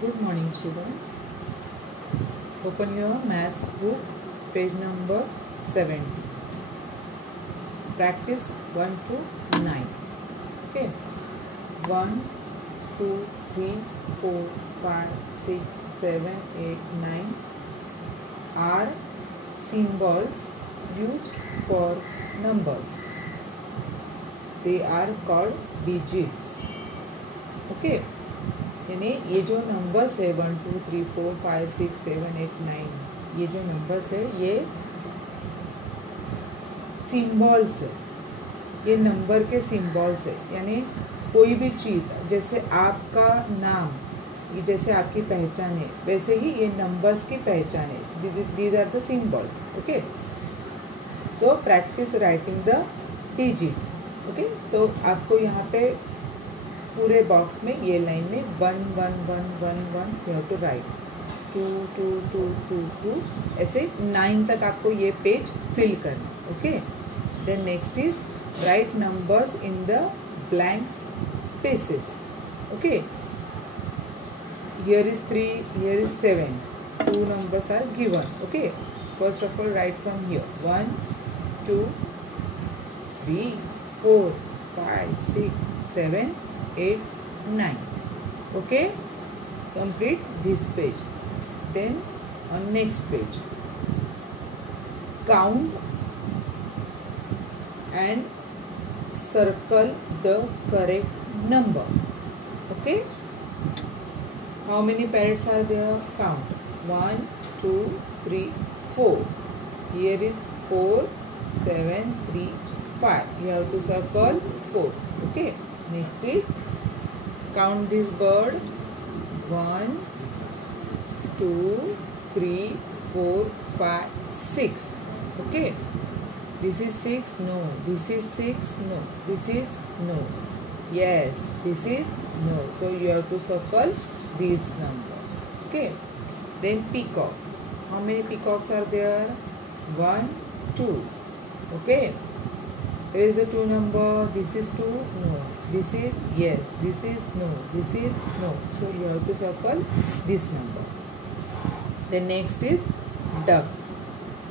Good morning, students. Open your maths book, page number 70. Practice 1 to 9. Okay. 1, 2, 3, 4, 5, 6, 7, 8, 9 are symbols used for numbers. They are called digits. Okay. यानी ये जो numbers है 1 2 3 4 5 6 7 8 9 ये जो numbers है ये सिंबल्स है, ये नंबर के सिंबल्स है। यानी कोई भी चीज़ जैसे आपका नाम, ये जैसे आपकी पहचान है, वैसे ही ये नंबर्स की पहचान है। These are the symbols. Okay, so practice writing the digits. Okay, तो आपको यहाँ पे पूरे बॉक्स में ये लाइन में 1 1 1 1 1 यू हैव टू राइट 2 2 2 2 2 ऐसे 9 तक आपको ये पेज फिल करना। Okay, then next is write numbers in the blank spaces. Okay, here is 3, here is 7, 2 numbers are given. Okay, first of all write from here 1 2 3 4 5 6 7 8 9. Okay, complete this page. Then on next page count and circle the correct number. Okay, how many parrots are there? Count 1 2 3 4. Here is 4 7 3 5. You have to circle 4. Okay, next is count this bird 1 2 3 4 5 6. Okay, this is 6, no, this is 6, no, this is no, yes, this is no, so you have to circle this number. Okay, then peacock, how many peacocks are there? 1 2. Okay, there is the 2 number, this is 2, no, this is yes, this is no, this is no, so you have to circle this number. Then next is duck,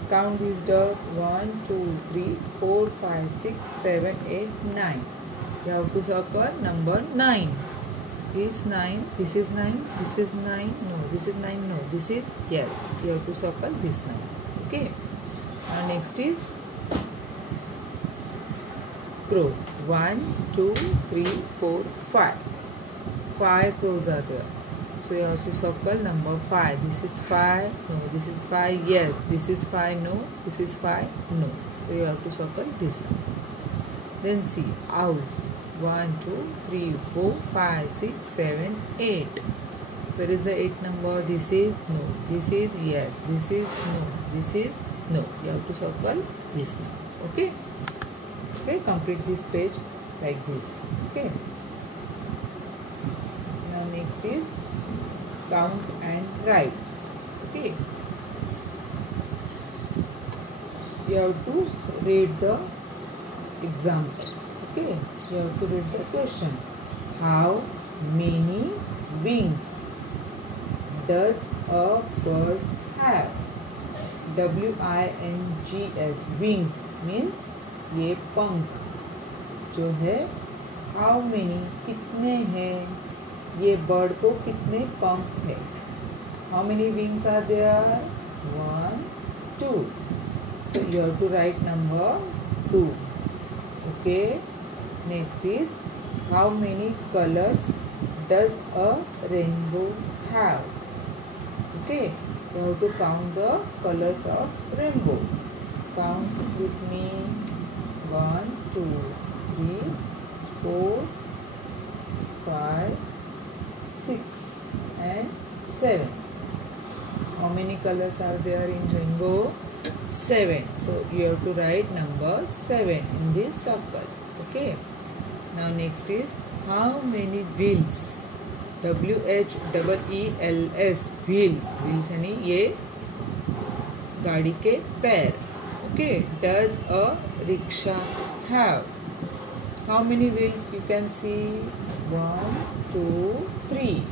count this duck 1 2 3 4 5 6 7 8 9. You have to circle number 9. This 9, this is 9, this is 9, no, this is 9, no, this is yes, you have to circle this number. Okay, now next is crow 1 2 3 4 5. 5 crows are there, so you have to circle number 5. This is 5, no, this is 5, yes, this is 5, no, this is 5, no, so you have to circle this one. Then see owls 1 2 3 4 5 6 7 8. Where is the 8 number? This is no, this is yes, this is no, this is no, you have to circle this number. Okay, okay, complete this page like this. Okay, now next is count and write. Okay, you have to read the example. Okay, you have to read the question. How many wings does a bird have? WINGS, wings means ये पंख जो है, how many कितने हैं, ये bird को कितने पंख है, how many wings are there 1 2, so you have to write number 2. Okay, next is how many colors does a rainbow have? Okay, you have to count the colors of rainbow. Count with me 1 2 3 4 5 6 and 7. How many colors are there in rainbow? 7. So you have to write number 7 in this circle. Okay, now next is how many wheels? WHEELS, wheels, wheels यानी ये गाड़ी के पैर. Okay, does a rickshaw have? How many wheels you can see? 1 2 3.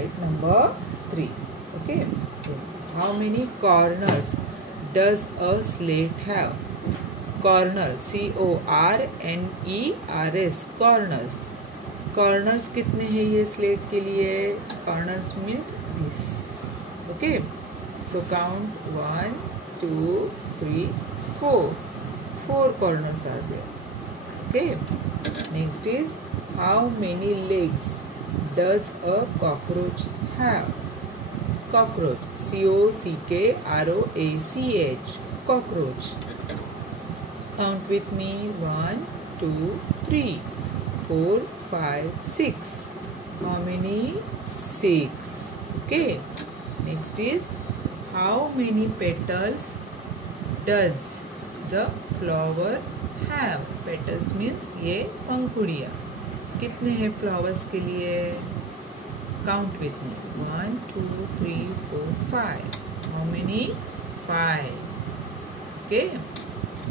write number 3. Okay. How many corners does a slate have? Corner, corners, corners. Corners कितने हैं ये slate के लिए? Corners mean this. Okay. So count 1, 2, 3, 4. 4 corners are there. Okay. Next is, how many legs does a cockroach have? Cockroach, COCKROACH, cockroach. Count with me. 1, 2, 3, 4, 5, 6. How many? 6. Okay. Next is, how many petals does the flower have? Petals means ये पंखुड़ियाँ. कितने हैं flowers के लिए? Count with me. 1, 2, 3, 4, 5. How many? 5. Okay.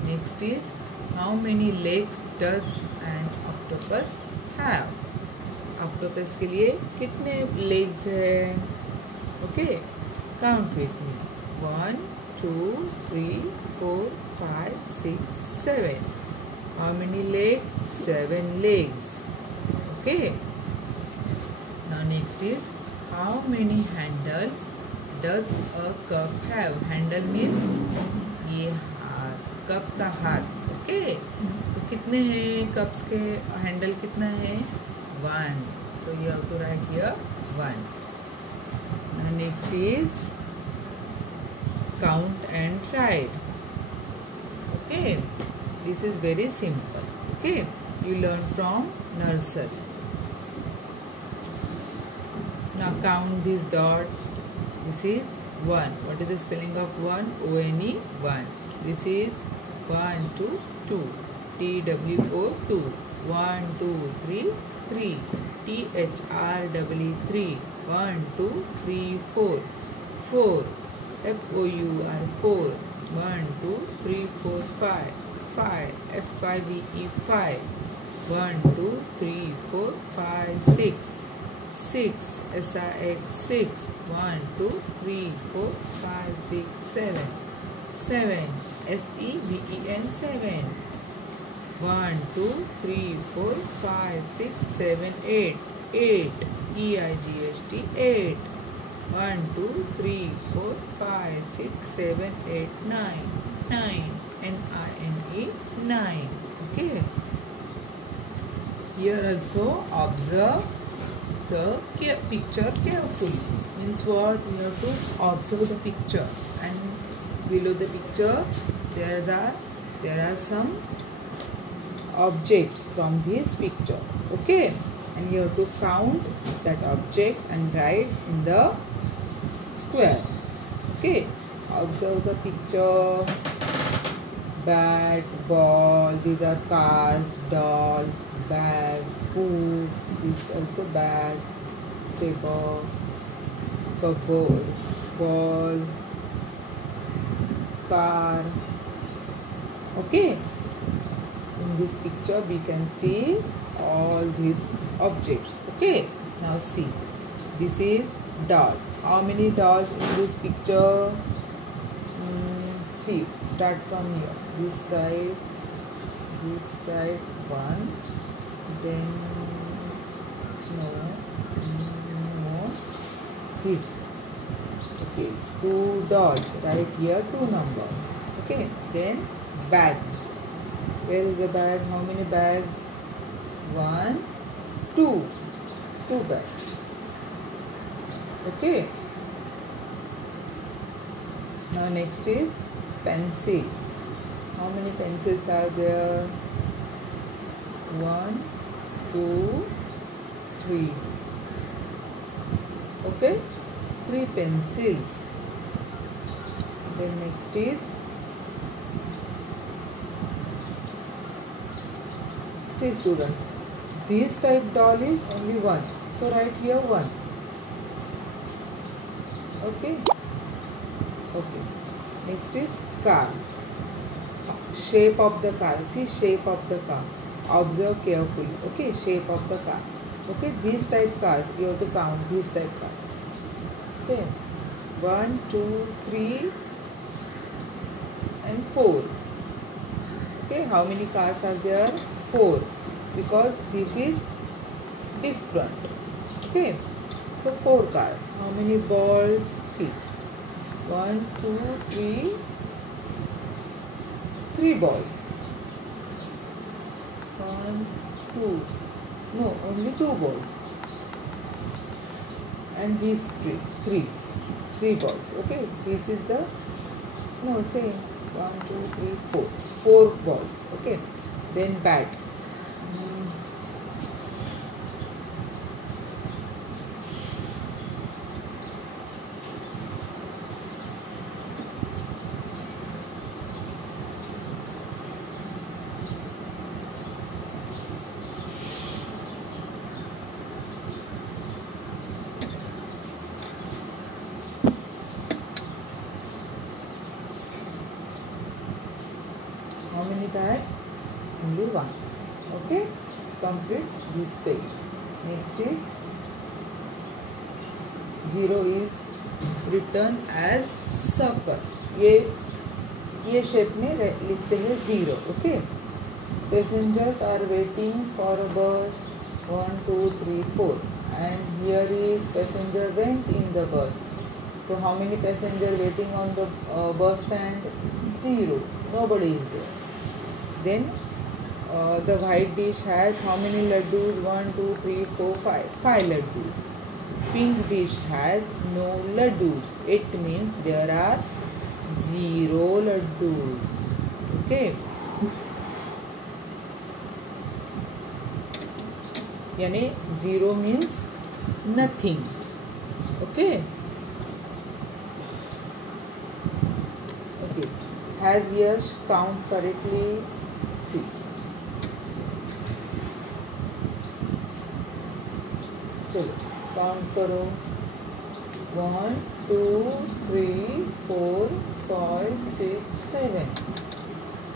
Next is, how many legs does an octopus have? Octopus के लिए कितने legs है? Okay. Count with me. 1, 2, 3, 4, 5, 6, 7. How many legs? 7 legs. Okay. Now next is, how many handles does a cup have? Handle means ये हाथ, cup का हाथ. Okay. तो कितने हैं कप्स के हैंडल? कितना है? 1. So you have to write here 1. Now next is, count and write. Okay. This is very simple. Okay. You learn from nursery. Now count these dots. This is 1. What is the spelling of 1? O-N-E, 1. This is 1, 2, 2. T-W-O, 2. 1, 2, 3, 3. T-H-R-E-E, 3. 1, 2, 3, 4. 4. F-O-U-R, 4. 1, 2, 3, 4, 5. 5. F-5-E-E, 5. 1, 2, 3, 4, 5, 6. 6. S-I-X, 6. 1, 2, 3, 4, 5, 6, 7. 7. S-E-V-E-N, 7. 1, 2, 3, 4, 5, 6, 7, 8. 8. E-I-G-H-T, 8. 1, 2, 3, 4, 5, 6, 7, 8, 9. 9. N-I-N-E, 9. Okay. Here also observe the picture carefully. Means what? We have to observe the picture, and below the picture there are some objects from this picture. Okay, and you have to count that objects and write in the square. Okay, observe the picture. Bat, ball, these are cars, dolls, bag, food, this also bag, paper, cupboard, ball, car. Okay, in this picture we can see all these objects. Okay, now see, this is doll. How many dolls in this picture? See, start from here. This side 1, then no, this. Okay, 2 dolls. Write here 2 number. Okay, then bag. Where is the bag? How many bags? 1, 2. 2 bags. Okay. Now next is pencil. How many pencils are there? 1, 2, 3. Okay, 3 pencils. Then next is, see students, this type doll is only 1. So write here 1. Okay. Okay. Next is car. Shape of the car. See shape of the car. Observe carefully. Okay. Shape of the car. Okay, these type cars you have to count, these type cars. Okay, 1 2 3 and 4. Okay, how many cars are there? 4, because this is different. Okay, so 4 cars. How many balls? See, 1 2 3 3 balls. 1 2, no, only 2 balls, and these three balls. Okay, this is the, no, same, 1 2 3 4 balls. Okay, then bat. How many bats? Only 1. Okay, complete this page. Next is 0 is written as circle. ये shape में लिखते हैं 0. Okay, passengers are waiting for a bus 1 2 3 4, and here is passenger went in the bus. So how many passenger waiting on the bus stand? 0. Nobody is there. Then the white dish has how many laddus? 1 2 3 4 5. 5 laddus. Pink dish has no laddus. It means there are 0 laddus. Okay. यानी 0 means nothing. Okay. Okay. Has Yash count correctly? See. चलो count करो. 1 2 3 4 5 6 7.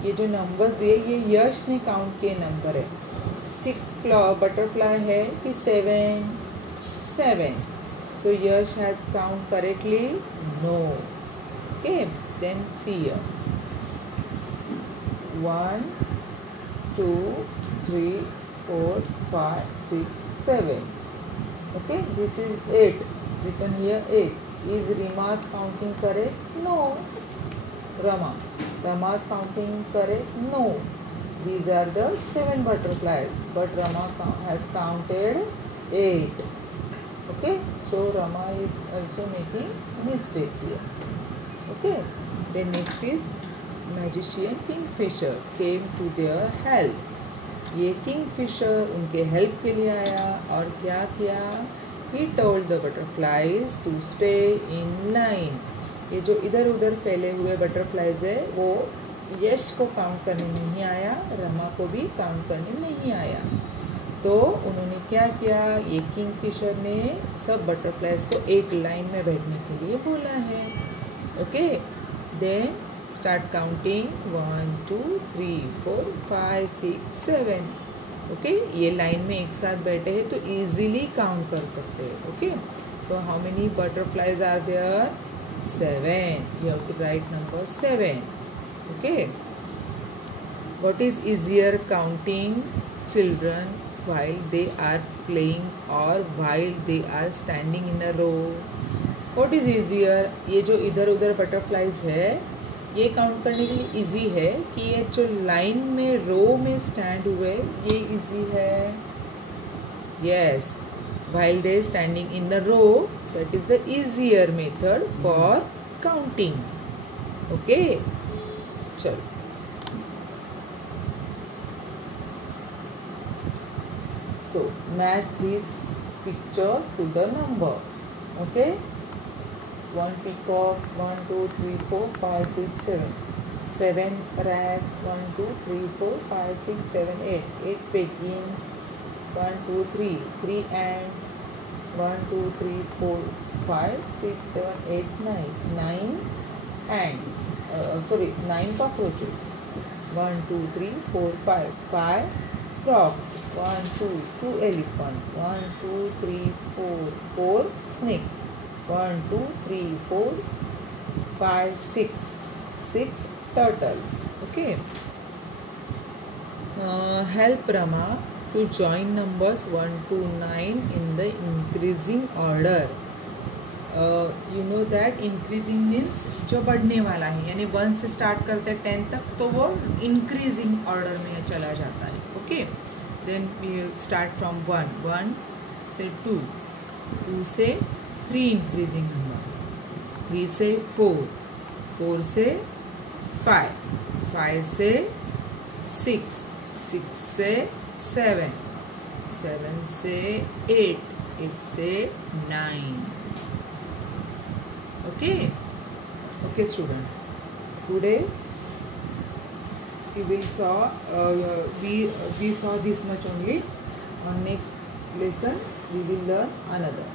ये जो numbers दिए ये यश ने count किए number है. 6 बटरफ्लाई है कि 7. So Yash has count correctly? No. Okay, then see here. 1 2 3 4 5 6 7. Okay, this is 8. Written here 8. Is Rima's counting correct? No. Rama's counting correct? No. These are the 7 butterflies, but Rama has counted 8. Okay, so Rama is also making mistakes here. Okay, then next is magician Kingfisher came to their help. ये Kingfisher उनके help के लिए आया और क्या किया? He told the butterflies to stay in line. ये जो इधर उधर फैले हुए बटरफ्लाइज है वो यश को काउंट करने नहीं आया, रमा को भी काउंट करने नहीं आया. तो उन्होंने क्या किया? ये किंगफिशर ने सब बटरफ्लाइज को एक लाइन में बैठने के लिए बोला है. Okay, then start counting. 1 2 3 4 5 6 7. Okay, ये लाइन में एक साथ बैठे हैं तो इजीली काउंट कर सकते हैं. Okay, so how many butterflies are there? 7. You have to write number 7. Okay, what is easier, counting children while they are playing or while they are standing in a row? What is easier? ये जो इधर उधर butterflies है ये count करने के लिए easy है कि ये जो लाइन में रो में स्टैंड हुए ये इजी है. Yes, while they standing in a row, that is the easier method for counting. Okay, चलो. So match this picture to the number. Okay, 1 peacock, 1 2 3 4 5 6 7. 7 rats, 1 2 3 4 5 6 7 8. 8 penguin, 1 2 3. 3 ants, 1 2 3 4 5 6 7 8 9. 9 ants. 9 cockroaches. 1 2 3 4 5. 5 frogs. 1, 2, 2 elephant, 1, 2, 3, 4, 4 snakes, 1, 2, 3, 4, 5, 6, 6 turtles. Okay. Help Rama to join numbers 1 to 9 in the increasing order. You know that increasing means जो बढ़ने वाला है, यानी 1 से start करते हैं 10 तक, तो वो increasing order में चला जाता है. Okay. Then we start from 1, 1 से 2, 2 से 3 increasing number, 3 से 4, 4 से 5, 5 से 6, 6 से 7, 7 से 8, 8 से 9. Okay. Okay, students. Today we will saw we saw this much only. On next lesson we will learn another.